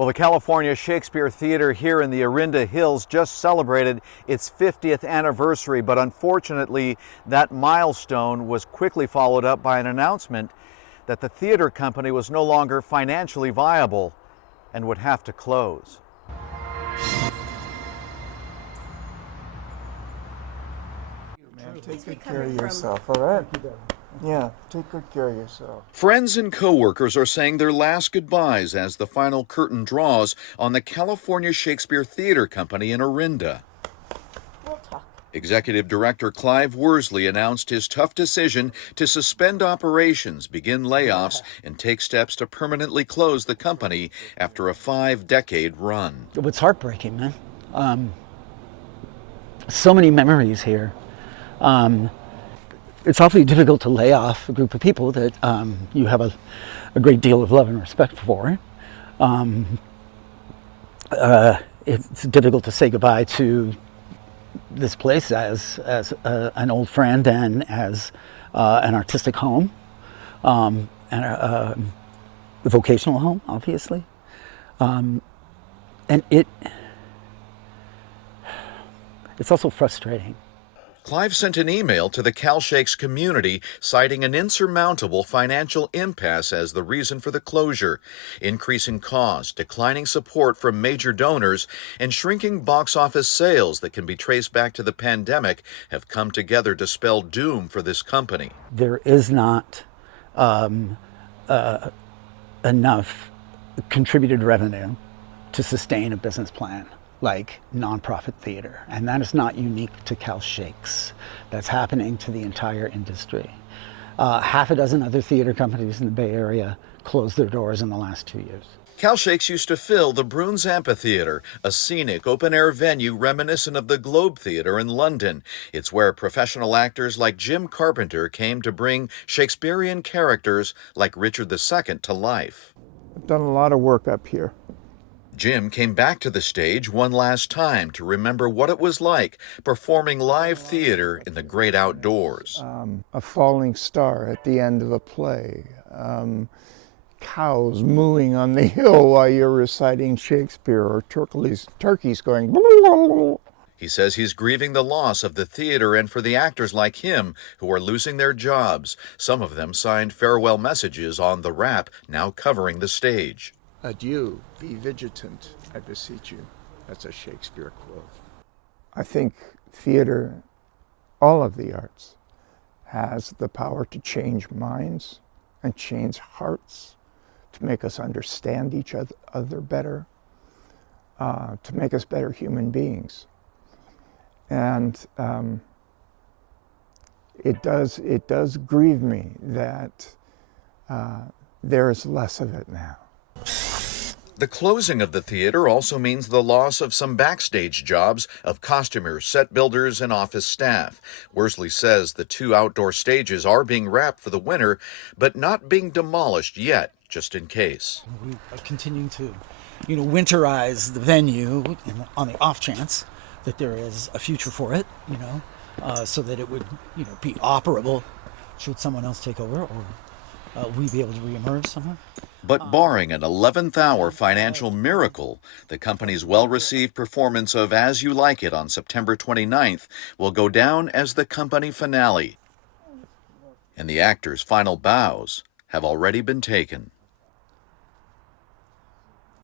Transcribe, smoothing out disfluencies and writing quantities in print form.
Well, the California Shakespeare Theater here in the Orinda Hills just celebrated its 50th anniversary, but unfortunately, that milestone was quickly followed up by an announcement that the theater company was no longer financially viable and would have to close. Take good care of yourself, all right? Yeah, take good care of yourself. Friends and co-workers are saying their last goodbyes as the final curtain draws on the California Shakespeare Theater Company in Orinda. We'll talk. Executive Director Clive Worsley announced his tough decision to suspend operations, begin layoffs, and take steps to permanently close the company after a 5-decade run. It's heartbreaking, man. So many memories here. It's awfully difficult to lay off a group of people that you have a great deal of love and respect for. It's difficult to say goodbye to this place as an old friend and as an artistic home, and a vocational home, obviously. And it's also frustrating. Clive sent an email to the CalShakes community citing an insurmountable financial impasse as the reason for the closure. Increasing costs, declining support from major donors, and shrinking box office sales that can be traced back to the pandemic have come together to spell doom for this company. There is not enough contributed revenue to sustain a business plan like nonprofit theater, and that is not unique to CalShakes. That's happening to the entire industry. Half a dozen other theater companies in the Bay Area closed their doors in the last 2 years. CalShakes used to fill the Bruns Amphitheater, a scenic open-air venue reminiscent of the Globe Theatre in London. It's where professional actors like Jim Carpenter came to bring Shakespearean characters like Richard II to life. I've done a lot of work up here. Jim came back to the stage one last time to remember what it was like performing live theater in the great outdoors. A falling star at the end of a play. Cows mooing on the hill while you're reciting Shakespeare, or turkeys going. He says he's grieving the loss of the theater and for the actors like him who are losing their jobs. Some of them signed farewell messages on the wrap now covering the stage. Adieu, be vigilant, I beseech you. That's a Shakespeare quote. I think theater, all of the arts, has the power to change minds and change hearts, to make us understand each other better, to make us better human beings. And it does grieve me that there is less of it now. The closing of the theater also means the loss of some backstage jobs of costumers, set builders, and office staff. Worsley says the 2 outdoor stages are being wrapped for the winter, but not being demolished yet, just in case. We are continuing to, winterize the venue on the off chance that there is a future for it, so that it would, be operable should someone else take over, or we be able to reemerge somewhere. But barring an 11th hour financial miracle, the company's well-received performance of As You Like It on September 29th will go down as the company finale. And the actors' final bows have already been taken.